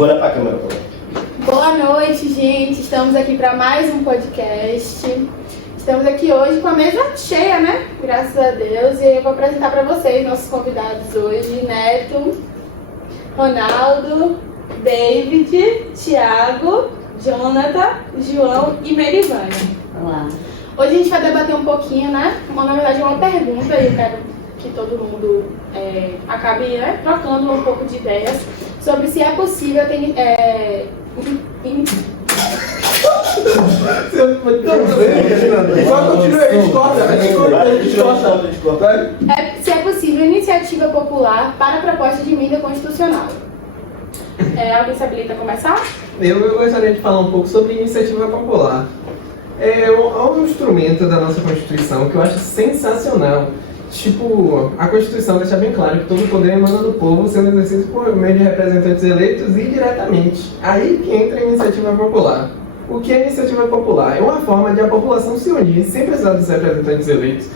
Bora pra câmera, pô. Boa noite, gente. Estamos aqui para mais um podcast. Estamos aqui hoje com a mesa cheia, né? Graças a Deus. E eu vou apresentar para vocês nossos convidados hoje: Neto, Ronaldo, David, Thiago, Jonathan, João e Merivânia. Olá. Hoje a gente vai debater um pouquinho, né? Na verdade, uma pergunta e eu quero que todo mundo acabe, né, trocando um pouco de ideias sobre se é possível ter... se é possível iniciativa popular para a proposta de emenda constitucional. Alguém se habilita a começar? Eu gostaria de falar um pouco sobre iniciativa popular. É um instrumento da nossa Constituição que eu acho sensacional. Tipo, a Constituição deixa bem claro que todo o poder emana do povo, sendo exercido por meio de representantes eleitos e diretamente. Aí que entra a iniciativa popular. O que é iniciativa popular? É uma forma de a população se unir, sem precisar dos representantes eleitos,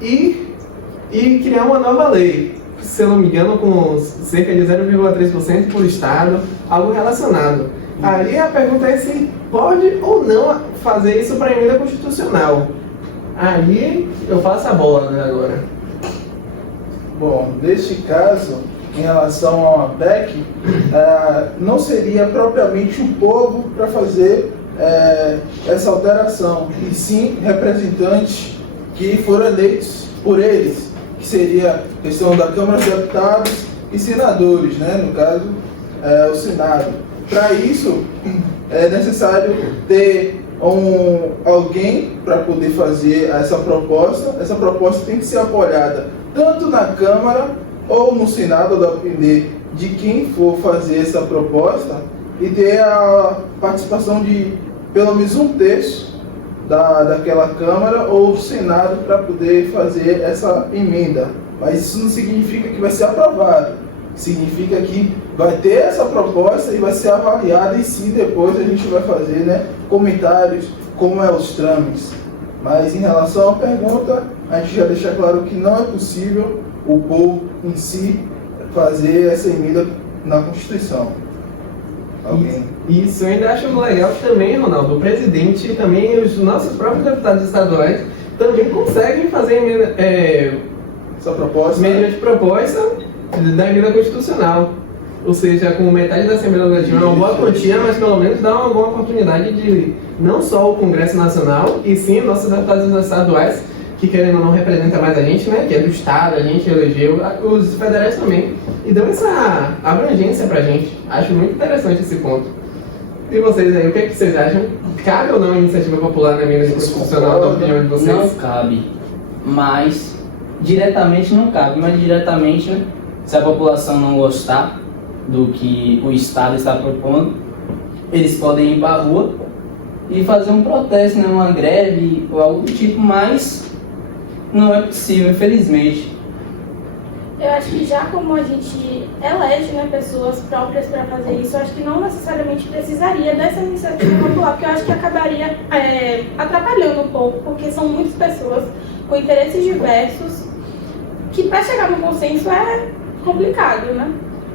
e criar uma nova lei, se eu não me engano, com cerca de 0,3% por estado, algo relacionado. Aí a pergunta é se pode ou não fazer isso para a emenda constitucional. Aí eu faço a bola, né, agora. Bom, neste caso, em relação a uma PEC, não seria propriamente o povo para fazer essa alteração, e sim representantes que foram eleitos por eles, que seria a questão da Câmara dos Deputados e senadores, né, no caso, o Senado. Para isso, é necessário ter alguém para poder fazer essa proposta. Essa proposta tem que ser apoiada tanto na Câmara ou no Senado, a depender de quem for fazer essa proposta, e ter a participação de pelo menos um terço daquela Câmara ou Senado para poder fazer essa emenda. Mas isso não significa que vai ser aprovado. Significa que vai ter essa proposta e vai ser avaliada, e sim depois a gente vai fazer, né, comentários, como é os trâmites. Mas em relação à pergunta, a gente já deixa claro que não é possível o povo em si fazer essa emenda na Constituição. Alguém? Isso, eu ainda acho legal também, Ronaldo, o presidente e também os nossos próprios deputados estaduais também conseguem fazer Essa proposta, mediante proposta da emenda constitucional. Ou seja, com metade da Assembleia Legislativa é uma boa quantia, mas pelo menos dá uma boa oportunidade de não só o Congresso Nacional, e sim nossos deputados estaduais, que querendo ou não representa mais a gente, né, que é do Estado, a gente elegeu, os federais também, e dão essa abrangência pra gente. Acho muito interessante esse ponto. E vocês aí, o que é que vocês acham? Cabe ou não a iniciativa popular na emenda constitucional, da opinião de vocês? Não cabe, mas diretamente não cabe, mas diretamente, se a população não gostar do que o Estado está propondo, eles podem ir para a rua e fazer um protesto, né, uma greve ou algo do tipo, mas não é possível, infelizmente. Eu acho que já como a gente elege, né, pessoas próprias para fazer isso, eu acho que não necessariamente precisaria dessa iniciativa popular, porque eu acho que acabaria atrapalhando um pouco, porque são muitas pessoas com interesses diversos, que para chegar no consenso é complicado, né?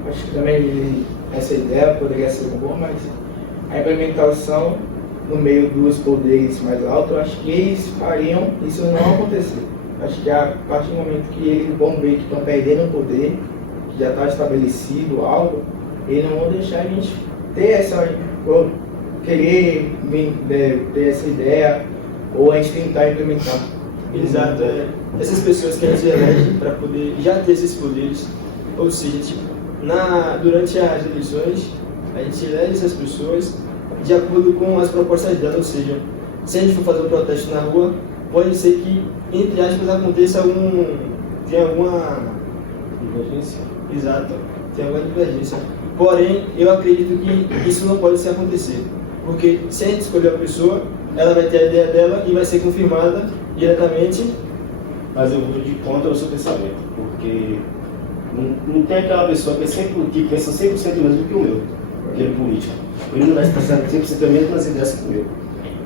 Acho que também essa ideia poderia ser boa, mas a implementação no meio dos poderes mais altos, acho que eles fariam isso não acontecer. Acho que a partir do momento que eles vão ver que estão perdendo o poder, que já está estabelecido algo, eles não vão deixar a gente ter ter essa ideia, ou a gente tentar implementar. Exato, essas pessoas que a gente elege para poder já ter esses poderes, ou seja, tipo, durante as eleições, a gente elege essas pessoas de acordo com as propostas delas, ou seja, se a gente for fazer um protesto na rua, pode ser que, entre aspas, aconteça tem alguma divergência. Exato, tem alguma divergência. Porém, eu acredito que isso não pode se acontecer, porque se a gente escolher uma pessoa, ela vai ter a ideia dela e vai ser confirmada diretamente. Mas eu vou de contra o seu pensamento, porque não tem aquela pessoa que pensa 100% mesmo do que o meu, aquele político. Ele não vai pensar 100% mesmo nas ideias que o meu.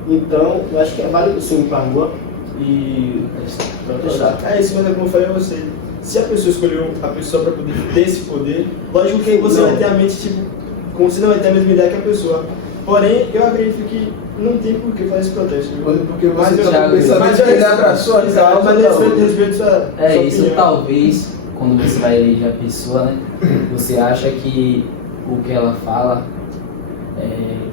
Então, eu acho que é válido sim ir para a rua e protestar. É isso, mas como eu falei a você, se a pessoa escolheu a pessoa para poder ter esse poder, lógico que você vai ter a mente, tipo, como você não vai ter a mesma ideia que a pessoa. Porém, eu acredito que não tem por que fazer esse protesto. Viu? Porque você Mas está eu- pensando mas que eu- ele abraçou a Exato, causa mas da eu outra. respeito sua Isso opinião. talvez, quando você vai eleger a pessoa, né? Você acha que o que ela fala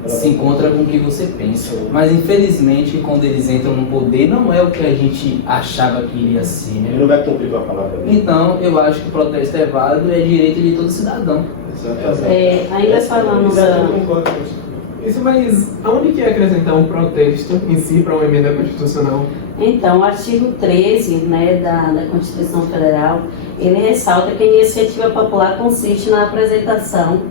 se encontra com o que você pensa. Mas infelizmente, quando eles entram no poder, não é o que a gente achava que iria ser, Ele né? não vai cumprir com a palavra dele. Então, eu acho que o protesto é válido e é direito de todo cidadão. Exatamente. Ainda falamos Exato, eu concordo com isso. Isso, mas aonde que é acrescentar um protesto em si para uma emenda constitucional? Então, o artigo 13, né, da Constituição Federal, ele ressalta que a iniciativa popular consiste na apresentação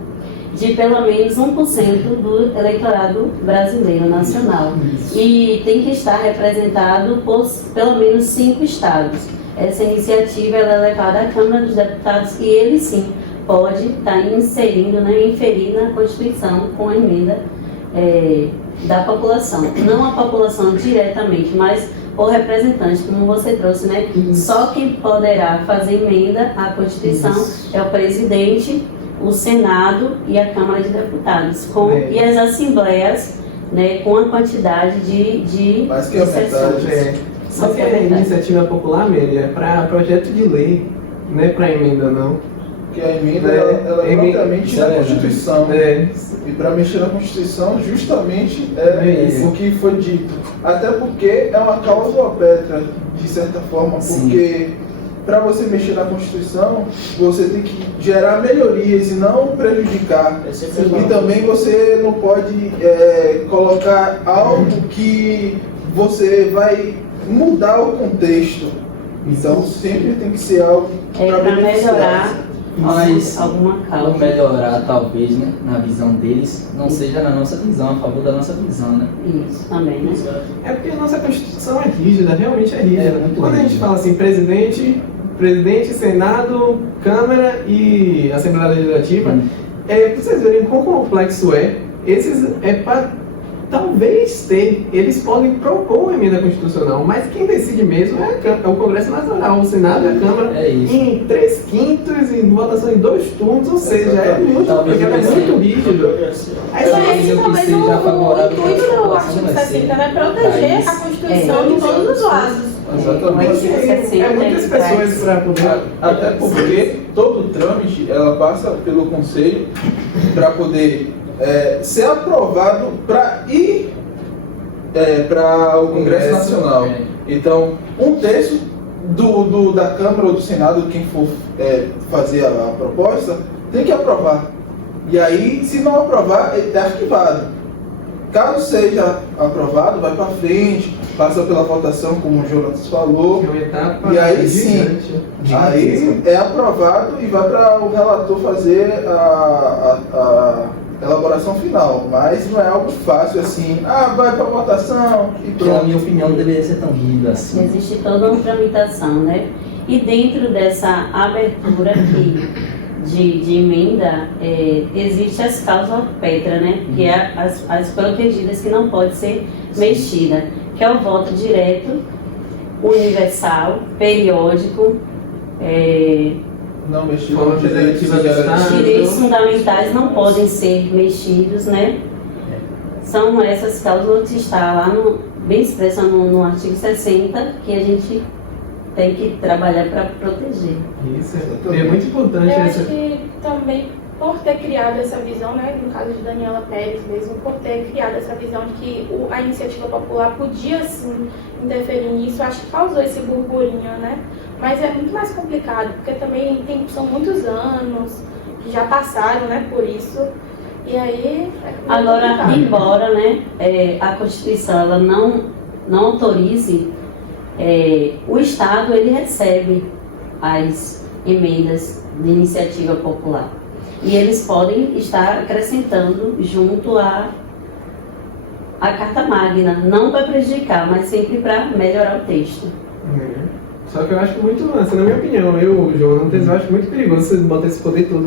de pelo menos 1% do eleitorado brasileiro nacional. E tem que estar representado por pelo menos 5 estados. Essa iniciativa ela é levada à Câmara dos Deputados e ele sim pode estar inserindo, né, inferir na Constituição com a emenda da população. Não a população diretamente, mas o representante, como você trouxe, né? Só quem poderá fazer emenda à Constituição é o presidente, o Senado e a Câmara de Deputados, e as assembleias, né, com a quantidade de Mais que a sessões. metade. Só que a iniciativa popular, Mary, é para projeto de lei, não é para emenda, não. Porque a emenda ela é propriamente na Constituição. E para mexer na Constituição, justamente Isso. o que foi dito. Até porque é uma cláusula pétrea, de certa forma, porque para você mexer na Constituição, você tem que gerar melhorias e não prejudicar. É sempre E bom. também você não pode colocar algo que você vai mudar o contexto. Então sempre tem que ser algo Para melhorar Mas alguma ou causa. melhorar, talvez, né? Na visão deles, não seja na nossa visão, a favor da nossa visão, né? Isso também, né? É porque a nossa Constituição é rígida, realmente é rígida. É muito Quando a gente rígida. fala assim, presidente, Senado, Câmara e Assembleia Legislativa, pra vocês verem quão complexo é, esses para talvez ter, eles podem propor uma emenda constitucional, mas quem decide mesmo é o Congresso Nacional, o Senado e a Câmara, É isso. em 3/5 e votação em 2 turnos, ou seja, é muito, Talvez porque é vai ser. muito rígido. Aí Eu só acredito Gente, que talvez seja o favorável intuito para a do população artigo vai ser 60 é proteger país. a Constituição de todos os lados. Exatamente. é muitas pessoas para poder. Até porque todo o trâmite ela passa pelo Conselho para poder ser aprovado para ir para o Congresso Nacional. é. Então, 1/3 da Câmara ou do Senado, quem for fazer a proposta, tem que aprovar. E aí, se não aprovar, é arquivado. Caso seja aprovado, vai para frente, passa pela votação, como o Jonas falou. É uma etapa E aí sim, gigante. aí é aprovado e vai para o relator fazer a elaboração final. Mas não é algo fácil assim, vai para votação e Que, na pronto. minha opinião, não deveria ser tão rígido assim. Existe toda uma tramitação, né? E dentro dessa abertura aqui de emenda, existe as causas pétrea, né? Que é as protegidas que não pode ser mexida, que é o voto direto, universal, periódico, Não mexer Forma com direitos federativa do Estado. direitos fundamentais não podem ser mexidos, né? São essas cláusulas que está lá bem expressa no artigo 60, que a gente tem que trabalhar para proteger. Isso é muito importante Eu essa. acho que também por ter criado essa visão, né, no caso de Daniela Pérez mesmo, por ter criado essa visão de que a iniciativa popular podia sim interferir nisso, acho que causou esse burburinho, né? Mas é muito mais complicado, porque também são muitos anos que já passaram, né, por isso. E aí é Agora, complicado. embora, né, a Constituição ela não autorize, o Estado ele recebe as emendas de iniciativa popular. E eles podem estar acrescentando junto à Carta Magna, não para prejudicar, mas sempre para melhorar o texto. Só que eu acho muito, assim, na minha opinião, Jonas, eu acho muito perigoso você botar esse poder todo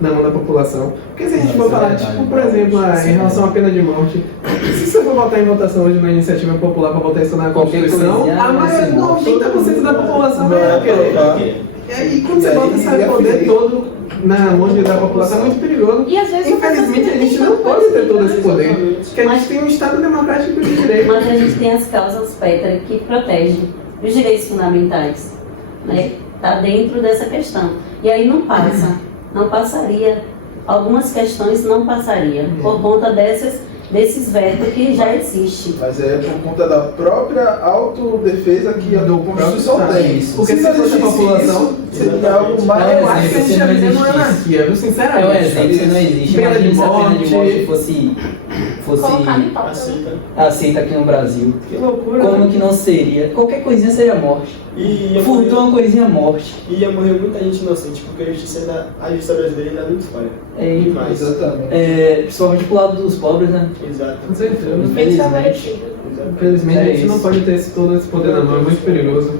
na mão da população. Porque se a gente Não, for isso é falar, verdade, tipo, por exemplo, em relação à pena de morte, se você for botar em votação hoje na iniciativa popular para botar isso na Qualquer Constituição, coisinha, a maioria, assim, 90% da população vai querer. E quando você E aí bota esse ia poder ferir. todo longe da população é muito perigoso. E às vezes Infelizmente, a gente não pode ter todo esse poder, porque a gente tem um Estado democrático de direito. Mas a gente tem as causas Petra que protegem os direitos fundamentais, né? Está dentro dessa questão. E aí não passaria, algumas questões não passaria, por conta desses vetos que já existem. Mas é por conta da própria autodefesa que a Constituição tem. Porque se fosse a população, seria algo eu mais... acho que a gente já viveu uma anarquia, viu? É um Sinceramente. exemplo, se não existe. Pena de Imagina se a pena de morte. morte fosse colocado em pauta. aceita aqui no Brasil. Que loucura. Como que não seria? Qualquer coisinha seria morte. E ia Furtou morrer, uma coisinha morte. ia morrer muita gente inocente, porque a justiça brasileira ainda é muito falha. É, Demais. Exatamente. principalmente pro lado dos pobres, né? Exato. Com certeza. Infelizmente. Infelizmente, a gente não pode ter todo esse poder na mão, é muito perigoso.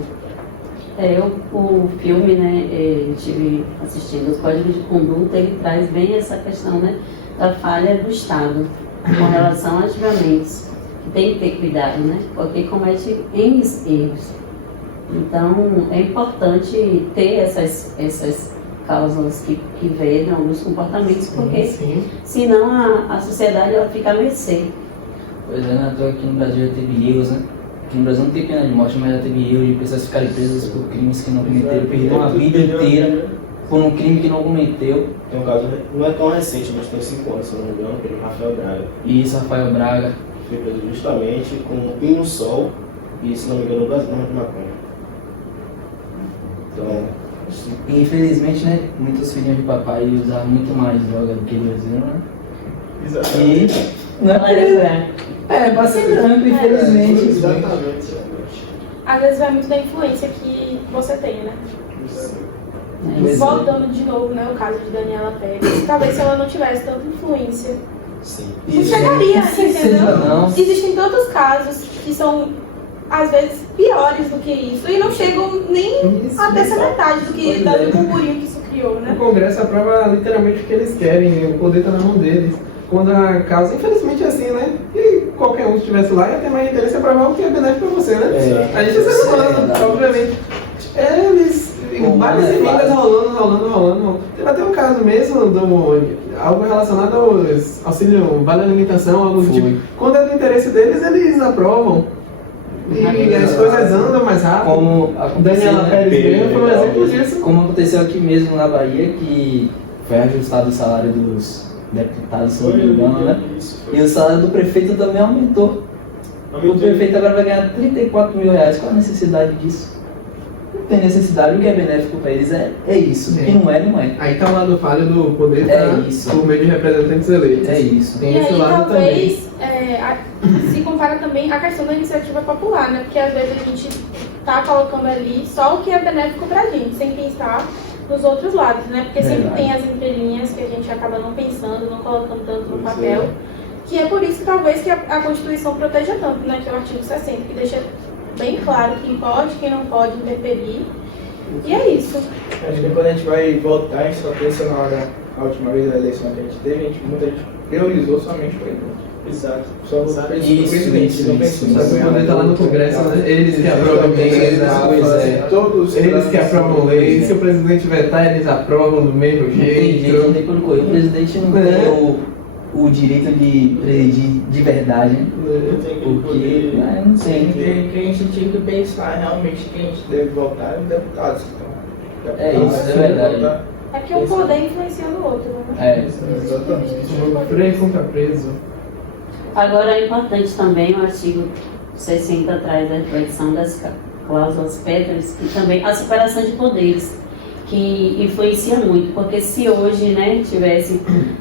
O filme, né, eu estive assistindo, os códigos de conduta, ele traz bem essa questão, né, da falha do Estado com relação aos julgamentos, que tem que ter cuidado, né, porque comete N erros. Então, é importante ter essas causas que vedam alguns comportamentos, porque senão a sociedade ela fica a mercê. Pois é, né? Aqui no Brasil já teve erros, né? Aqui no Brasil não tem pena de morte, mas já teve erros de pessoas ficarem presas por crimes que não cometeram, perderam a vida inteira por um crime que não cometeu. Tem um caso, não é tão recente, mas tem 5 anos, se eu não me engano, que é o Rafael Braga. E isso, Rafael Braga. Foi preso justamente com um pinho sol e, se não me engano, o Brasil de maconha. Então, E infelizmente, né? Muitos filhinhos de papai usaram muito mais droga do que eles usaram, né? Exatamente. E não é por isso. Pra ser branco, infelizmente. Exatamente. Às vezes vai muito da influência que você tem, né? Voltando de novo, né, o caso de Daniela Pérez. Talvez se ela não tivesse tanta influência, sim. não chegaria, entendeu? Não. Existem tantos casos que são, às vezes, piores do que isso. E não chegam nem a dessa metade do burburinho que isso criou, O né? Congresso aprova literalmente o que eles querem, o poder está na mão deles. Quando a causa, infelizmente é assim, né? E qualquer um que estivesse lá ia ter mais interesse em aprovar o que é benéfico para você, né? A gente é ser humano, obviamente. Eles, várias emendas rolando. Teve até um caso mesmo algo relacionado aos auxílio, vale alimentação, algo do tipo. Quando é do interesse deles, eles aprovam. E as coisas andam mais rápido. Como Daniela Pérez mesmo foi um exemplo disso. Como aconteceu aqui mesmo na Bahia, que foi ajustado o salário dos deputados, se não me engano, né? E o salário do prefeito também aumentou. O prefeito agora vai ganhar 34 mil reais. Qual a necessidade disso? Não tem necessidade. O que é benéfico para eles é isso. O que não é, não é. Aí tá o lado falho do poder isso. por meio de representantes eleitos. É isso. Tem E esse aí, lado talvez, se compara também a questão da iniciativa popular, né? Porque às vezes a gente tá colocando ali só o que é benéfico pra gente, sem pensar nos outros lados, né? Porque sempre tem as entrelinhas que a gente acaba não pensando, não colocando tanto no papel. Que é por isso que talvez que a Constituição proteja tanto, né? Que é o artigo 60, que deixa bem claro quem pode, quem não pode interferir. E é isso. Acho que quando a gente vai votar, a gente só pensa na hora, a última vez da eleição que a gente teve, muita gente priorizou somente o presidente. Exato. Só pensou no presidente, não pensou Só que o poder tá lá no Congresso, né? Eles que aprovam leis, Todos eles que aprovam leis. Se o presidente vetar, eles aprovam do mesmo Não tem jeito, não jeito. tem por correr. O presidente não tem o direito de eleger de verdade, né? Porque eu não sei. Que a gente tinha que pensar realmente que a gente deve votar é os deputados. Então, É isso, é verdade. É porque um poder influencia no outro, né? Exatamente. O freio fica preso. Agora é importante também o artigo 60 traz a reflexão das cláusulas Petras e também a separação de poderes, que influencia muito, porque se hoje, né, tivesse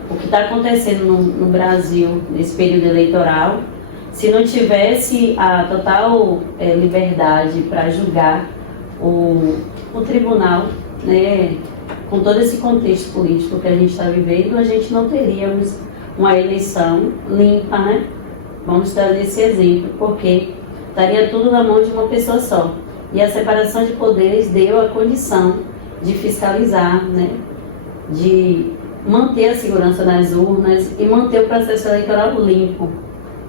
o que está acontecendo no Brasil nesse período eleitoral, se não tivesse a total liberdade para julgar o tribunal, né, com todo esse contexto político que a gente está vivendo, a gente não teríamos uma eleição limpa, né? Vamos dar esse exemplo, porque estaria tudo na mão de uma pessoa só. E a separação de poderes deu a condição de fiscalizar, né? De manter a segurança nas urnas e manter o processo eleitoral limpo.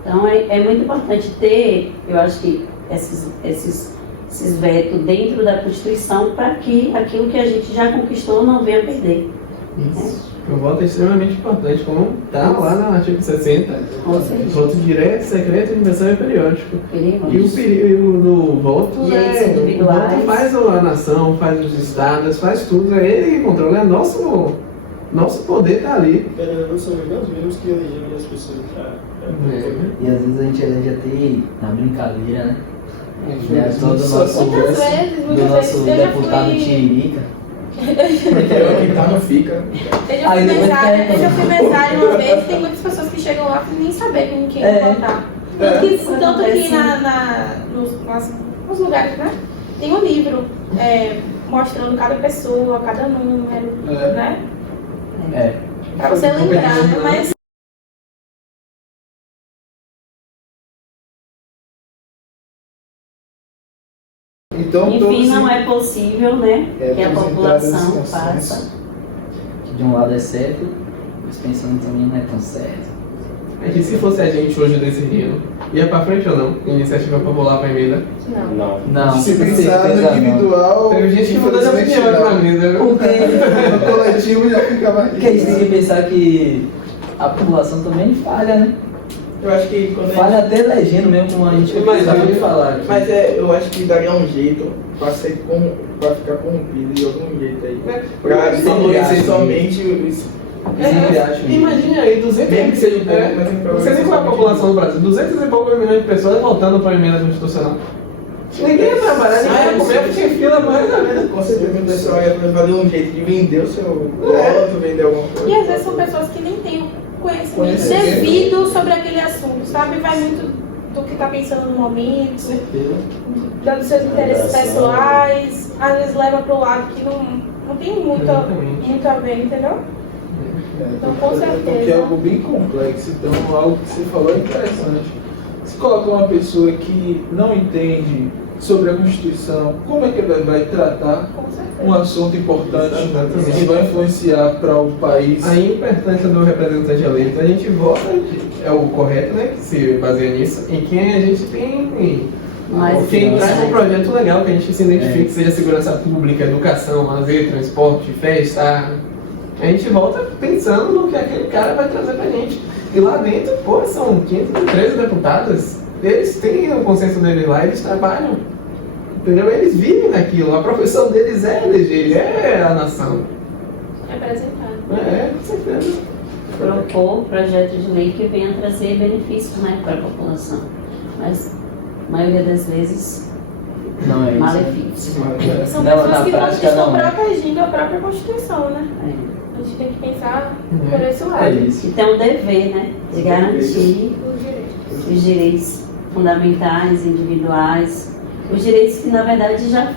Então é muito importante ter, eu acho que esses vetos dentro da Constituição para que aquilo que a gente já conquistou não venha a perder. Isso. O voto é extremamente importante, como está lá no artigo 60. Voto direto, secreto, universal e periódico. E o período do voto o voto faz a nação, faz os estados, faz tudo. É ele que controla, é nosso poder tá ali. Não são os mesmos que elegemos as pessoas E às vezes a gente elege até na brincadeira, né? É todo o nosso Muitas vezes, eu já deputado fui... Tiririca. Quem tá não fica. Eu já fui mesária uma vez, tem muitas pessoas que chegam lá sem nem saber com quem votar. Tanto que nos lugares, né? Tem um livro mostrando cada pessoa, cada número, né? Pra você lembrar, né? Mas Então, enfim, não é possível, né, que a população faça. Que de um lado é certo, mas pensando também não é tão certo. É que se fosse a gente hoje decidindo, ia pra frente ou não? Iniciativa popular pra emenda? Não. Se pensar no individual, Teve gente que mudou de opinião pra emenda, viu? no coletivo já fica mais. Porque a gente tem que pensar que a população também falha, né? Eu acho que quando Falha até elegendo mesmo, como a gente acabou de falar aqui. Mas eu acho que daria um jeito pra ficar corrompido de algum jeito aí. Pra favorecer somente os. Imagina aí, 200 Mesmo que seja um pouco, mas Não sei nem qual é a população do Brasil, 200 e poucos milhões de pessoas votando para a emenda constitucional. Ninguém ia trabalhar, ninguém ia comer, porque tinha fila mais da vida. Com certeza o pessoal ia fazer um jeito de vender o seu voto, vender alguma coisa. E às vezes são pessoas que nem têm o conhecimento devido sobre aquele assunto, sabe? Vai muito do que está pensando no momento, dos seus interesses pessoais, às vezes leva para o lado que não tem muito a ver, entendeu? Então, com certeza. Porque é algo bem complexo, então algo que você falou é interessante. Se coloca uma pessoa que não entende sobre a Constituição, como é que ela vai tratar um assunto importante que vai influenciar para o país? A importância do representante eleito, a gente vota, é o correto, né, que se baseia nisso, em quem a gente tem... Quem traz um projeto legal que a gente se identifique, seja segurança pública, educação, lazer, transporte, festa. A gente volta pensando no que aquele cara vai trazer pra gente. E lá dentro, pô, são 513 deputados. Eles têm o consenso deles lá, eles trabalham. Entendeu? Eles vivem naquilo. A profissão deles é eleger, é a nação. Representado. Com certeza. Propor projeto de lei que venha trazer benefícios, né, para a população. Mas, a maioria das vezes, Não é isso. malefícios. São Não, pessoas na que prática, estão não. protegendo a própria Constituição, né? A gente tem que pensar por esse lado. É isso. E tem um dever, né, de garantir Os direitos. os direitos fundamentais, individuais, os direitos que na verdade já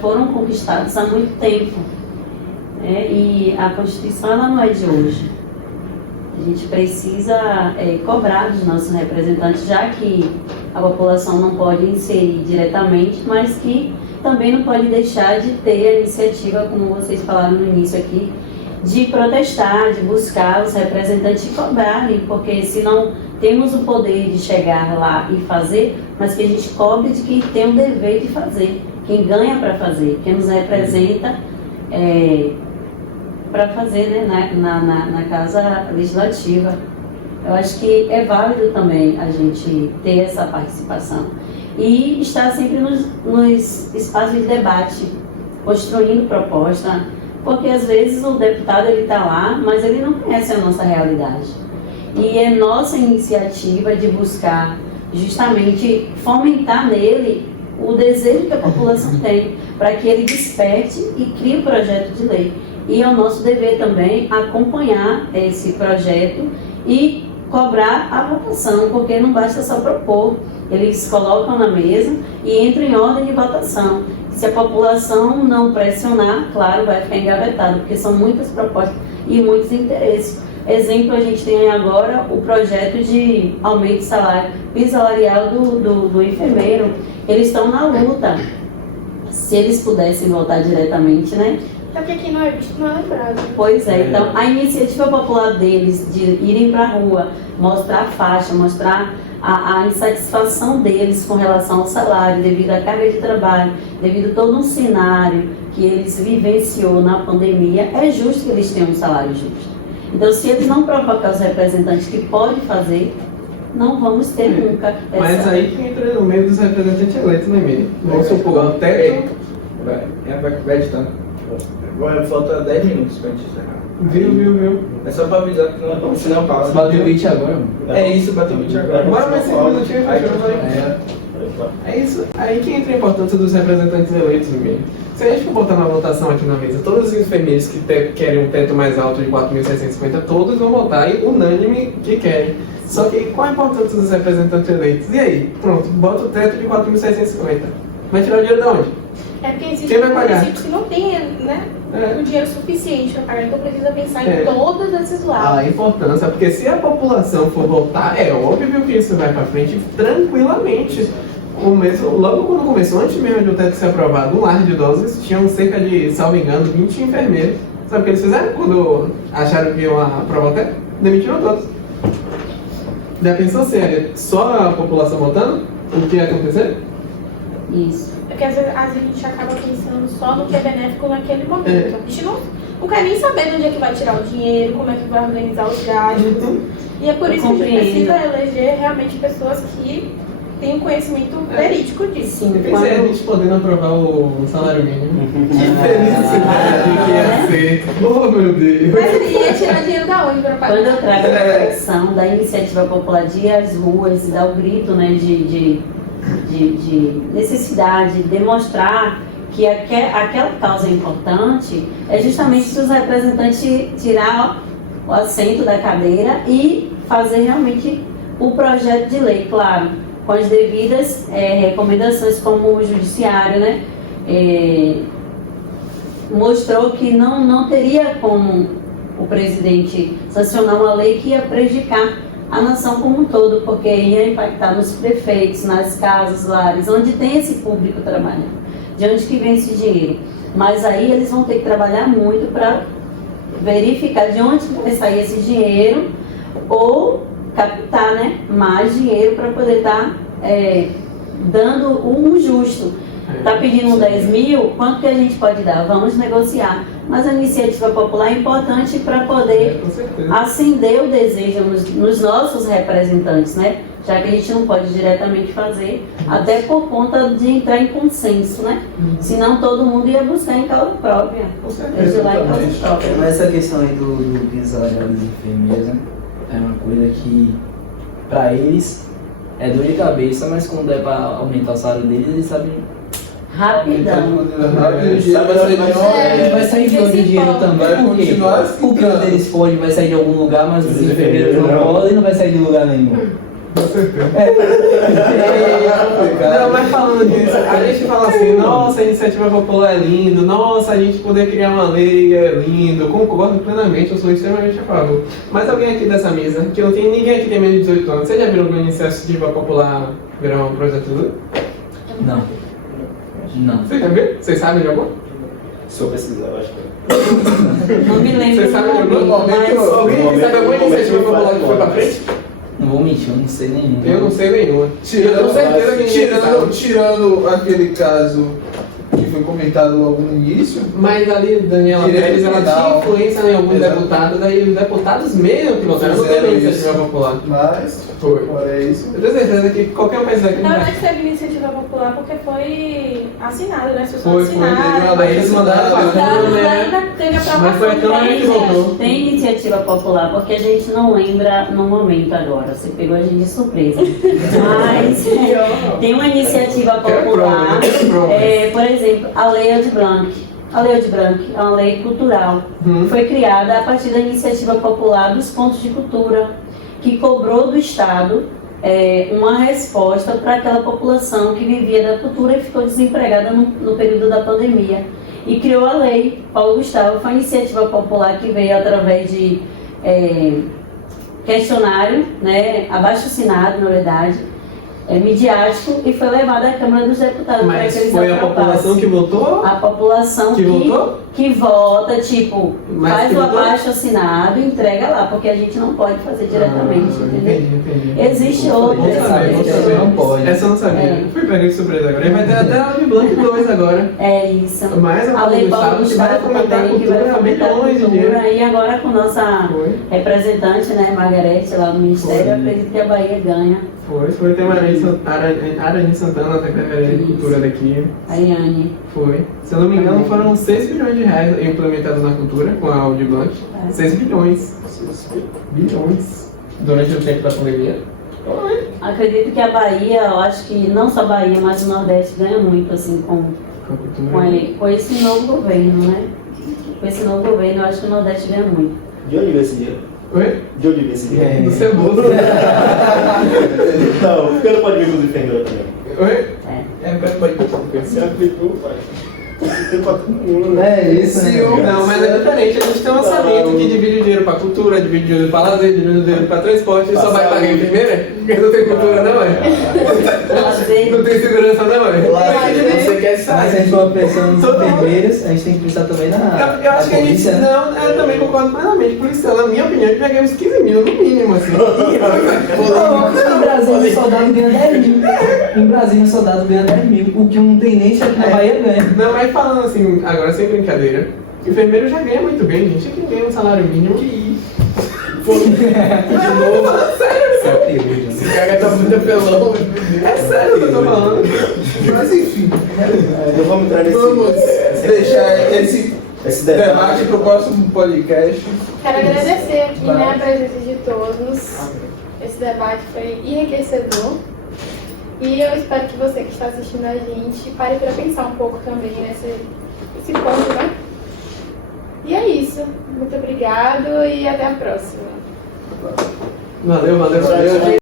foram conquistados há muito tempo. E a Constituição ela não é de hoje. A gente precisa cobrar dos nossos representantes, já que a população não pode inserir diretamente, mas que também não pode deixar de ter a iniciativa, como vocês falaram no início aqui, de protestar, de buscar os representantes e cobrarem, porque se não temos o poder de chegar lá e fazer, mas que a gente cobre de quem tem o dever de fazer, quem ganha para fazer, quem nos representa para fazer, né, na Casa Legislativa. Eu acho que é válido também a gente ter essa participação e estar sempre nos espaços de debate, construindo proposta, porque às vezes o deputado ele está lá, mas ele não conhece a nossa realidade. E é nossa iniciativa de buscar justamente fomentar nele o desejo que a população tem, para que ele desperte e crie o projeto de lei. E é o nosso dever também acompanhar esse projeto e cobrar a votação, porque não basta só propor, eles colocam na mesa e entram em ordem de votação. Se a população não pressionar, claro, vai ficar engavetado, porque são muitas propostas e muitos interesses. Exemplo, a gente tem agora o projeto de aumento de salário, piso salarial do enfermeiro. Eles estão na luta. Se eles pudessem votar diretamente, né? Até porque quem não é visto não é lembrado. Pois é, então a iniciativa popular deles de irem para a rua, mostrar a faixa, mostrar a insatisfação deles com relação ao salário, devido à carga de trabalho, devido a todo um cenário que eles vivenciou na pandemia, é justo que eles tenham um salário justo. Então, se eles não provocar os representantes que podem fazer, não vamos ter nunca Mas essa... aí que entra no meio dos representantes eleitos, né, Emílio? Vamos supor, o teto... Vai editando. Agora falta 10 minutos pra gente encerrar. Viu. É só pra avisar que não, senão passa. Bateu o 20 agora, mano. É isso, bateu o 20 agora. Bora mais 5 minutinhos, Aí, fechou. É isso. Aí que entra a importância dos representantes eleitos, Emílio. Se a gente for botar na votação aqui na mesa, todos os enfermeiros que querem um teto mais alto de 4.650, todos vão votar e unânime que querem. Só que qual a importância dos representantes eleitos? E aí? Pronto, bota o teto de 4.650. Vai tirar o dinheiro de onde? É porque existe Quem vai pagar? municípios que não tem, né, É. o dinheiro suficiente para pagar, então precisa pensar É. em todos esses lados. A importância, porque se a população for votar, é óbvio que isso vai pra frente tranquilamente. Logo quando começou, antes mesmo de o teto ser aprovado, um lar de idosos tinham cerca de, salvo engano, 20 enfermeiros. Sabe o que eles fizeram quando acharam que iam aprovar o teto? Demitiram todos. Já pensou se é só a população votando? O que ia acontecer? Isso. Porque às vezes a gente acaba pensando só no que é benéfico naquele momento. É. A gente não quer nem saber de onde é que vai tirar o dinheiro, como é que vai organizar os gastos. Uhum. E é por isso que a gente Compreendo. precisa eleger realmente pessoas que têm um conhecimento verídico disso. Sim, Eu pensei a gente podendo aprovar o salário mínimo. Que felicidade que ia ser. Oh, meu Deus. Mas ele ia tirar dinheiro da onde para pagar? Quando eu trago a reflexão da iniciativa popular de ir às ruas e dar o grito, né, de necessidade, de demonstrar que aquela causa é importante, é justamente se os representantes tirar o assento da cadeira e fazer realmente o projeto de lei, claro, com as devidas recomendações, como o judiciário, né, mostrou que não teria como o presidente sancionar uma lei que ia prejudicar a nação como um todo, porque ia impactar nos prefeitos, nas casas, lares, onde tem esse público trabalhando, de onde que vem esse dinheiro. Mas aí eles vão ter que trabalhar muito para verificar de onde vai sair esse dinheiro ou captar, né, mais dinheiro para poder estar dando um justo. Está pedindo 10 mil, quanto que a gente pode dar? Vamos negociar. Mas a iniciativa popular é importante para poder Com certeza. acender o desejo nos nossos representantes, né? Já que a gente não pode diretamente fazer, até por conta de entrar em consenso, né? Senão todo mundo ia buscar em causa própria. Com certeza. Legislar em causa própria. Mas essa questão aí do piso salarial dos enfermeiros, né, é uma coisa que, pra eles, é dor de cabeça, mas quando é pra aumentar o salário deles, eles sabem. Rapidão. Vai sair de onde o dinheiro também, Vai por quê? continuar O piso ficando. deles pode, vai sair de algum lugar, mas os enfermeiros não podem e não vai sair de lugar nenhum. Com certeza. Não, mas falando disso, a gente fala assim, nossa, a iniciativa popular é lindo, nossa, a gente poder criar uma lei é lindo, concordo plenamente, eu sou extremamente a favor. Mas alguém aqui dessa mesa, que não tem ninguém aqui que tem menos de 18 anos, você já viu alguma iniciativa popular virar um projeto de lei? Não. Não. Você já viu? Vocês sabem de algum? Se eu pesquisar, eu acho que Não me lembro Você do sabe de algum? momento, mas... Alguém aqui sabe alguma iniciativa popular que foi pra frente? Não vou mentir, eu não sei nenhum. Eu não sei nenhuma. Eu tenho certeza que ninguém sabe. Tirando aquele caso que foi comentado logo no início, Mas ali, Daniela Direito Pérez, ela penal. tinha influência em alguns Exato. deputados, aí os deputados mesmo que votaram não Fizeram teve isso. iniciativa popular. mas Foi. fora isso. Eu tenho certeza que qualquer um pensa que Na não vai. verdade, teve iniciativa popular porque foi assinado, né? As pessoas Foi, assinaram. teve uma Aí eles mandaram pra Câmara, né? Ainda teve a Mas foi a Câmara que votou. Tem iniciativa popular, porque a gente não lembra no momento agora. Você pegou a gente de surpresa. Mas tem uma iniciativa popular, Quero prova. por exemplo, a Lei Aldir Blanc. A Lei Aldir Blanc é uma lei cultural. Foi criada a partir da iniciativa popular dos pontos de cultura, que cobrou do Estado uma resposta para aquela população que vivia da cultura e ficou desempregada no período da pandemia. E criou a lei. Paulo Gustavo foi uma iniciativa popular que veio através de questionário, né, abaixo-assinado, na verdade, midiático e foi levado à Câmara dos Deputados. para que Mas eles foi a aprovassem. população que votou? A população Que votou? que vota, tipo, Mas faz que o votou? abaixo assinado e entrega lá, porque a gente não pode fazer diretamente, entendeu? Entendi. Existe outra. Bom saber, bom existe saber. outra. Não pode. Essa eu não sabia. É. Fui pego de surpresa agora. E vai ter até a Audi Blanc 2 agora. É isso. Mais A a Lei do Paulo Estado que vai Gustavo fomentar a também, que vai cultura, fomentar a bilhões de dinheiro. cultura. E agora com nossa Foi. representante, né, Margarete, lá no Ministério, Foi. eu acredito que a Bahia ganha. Foi ter Arani Santana, secretária de Cultura daqui. Ariane. Foi. Se eu não me engano, foram 6 bilhões de reais implementados na cultura com a Audi Blanc. 6 bilhões. Bilhões. Durante o tempo da pandemia. Acredito que a Bahia, eu acho que não só a Bahia, mas o Nordeste ganha muito, assim, Com a cultura. com esse novo governo, né? Com esse novo governo, eu acho que o Nordeste ganha muito. De onde veio esse dinheiro? Oi? De onde veio esse dinheiro? Do Ceboso. Não, porque não pode vir com os enfermeiros também. Oi? Você aplicou, pai. Tem pra todo mundo, né? É isso, né? Não, mas é diferente. A gente tem um orçamento que divide o dinheiro pra cultura, divide o dinheiro pra lazer, divide o dinheiro pra transporte. E só vai pagar a enfermeira? Porque não tem cultura, não é? Lazer. Não tem segurança, não é? Você quer Mas se a sair? gente for pensando nos Todo mundo. enfermeiros, a gente tem que pensar também na Eu acho que a gente. polícia, né? Não, eu também concordo plenamente. Por isso, na minha opinião, eu peguei uns 15 mil no mínimo, assim. Em Brasília, um soldado ganha 10 mil. Em Brasília, um soldado ganha 10 mil. O que um tenente aqui na Bahia ganha. Não, mas falando assim, agora sem brincadeira, enfermeiro já ganha muito bem, gente. Quem ganha um salário mínimo. Esse cara tá muito apelão. É sério que eu tô falando. Mas enfim, Não vamos entrar nesse. vamos deixar esse Esse debate debate. para o próximo podcast. Quero agradecer aqui, né, a presença de todos. Esse debate foi enriquecedor. E eu espero que você que está assistindo a gente pare para pensar um pouco também nesse ponto, né? E é isso. Muito obrigado e até a próxima. Valeu.